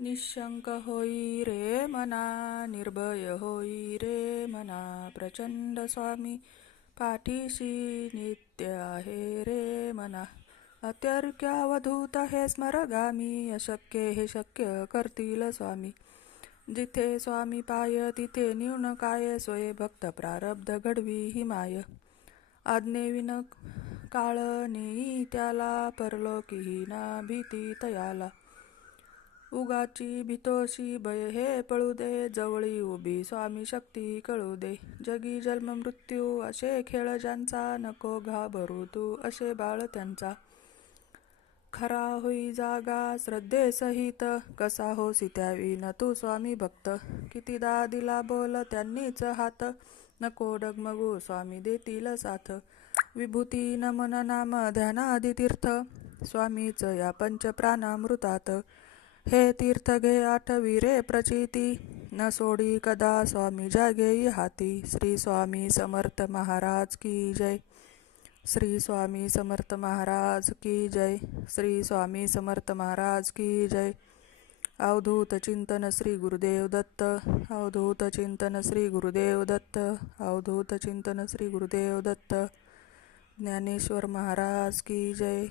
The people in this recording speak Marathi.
निशंक होई रे मना, निर्भय होई रे मना, प्रचंड स्वामी पाठीशी नित्य आहे रे मना. अत्यर्क्यावधूत हे स्मरगामी, अशक्य हे शक्य करतील स्वामी. जिथे स्वामी पाय तिथे न्यून काय, सोय भक्त प्रारब्ध घडवी ही माय. आज्ञेविन काळ नेई त्याला, परलोकीही ना भीती तयाला. उगाची भीतोशी भय हे पळू दे, जवळी उभी स्वामी शक्ती कळू दे. जगी जन्म मृत्यू असे खेळ ज्यांचा, नको घाबरू तू असे बाळ त्यांचा. खरा होई जागा श्रद्धेसहित, कसा होसी त्याविन तू स्वामी भक्त. कितीदा दिला बोल त्यांनीच हात, नको डगमगू स्वामी देतील साथ. विभूती नमन नाम ध्यानादी तीर्थ, स्वामीच या पंच प्राणामृतात. हे तीर्थ घे आठवी रे प्रचिती, न सोडी कदा स्वामी जागेई हाती. श्री स्वामी समर्थ महाराज की जय. श्री स्वामी समर्थ महाराज की जय. श्री स्वामी समर्थ महाराज की जय. अवधूत चिंतन श्री गुरुदेव दत्त. अवधूत चिंतन श्री गुरुदेव दत्त. अवधूत चिंतन श्री गुरुदेव दत्त. ज्ञानेश्वर महाराज की जय.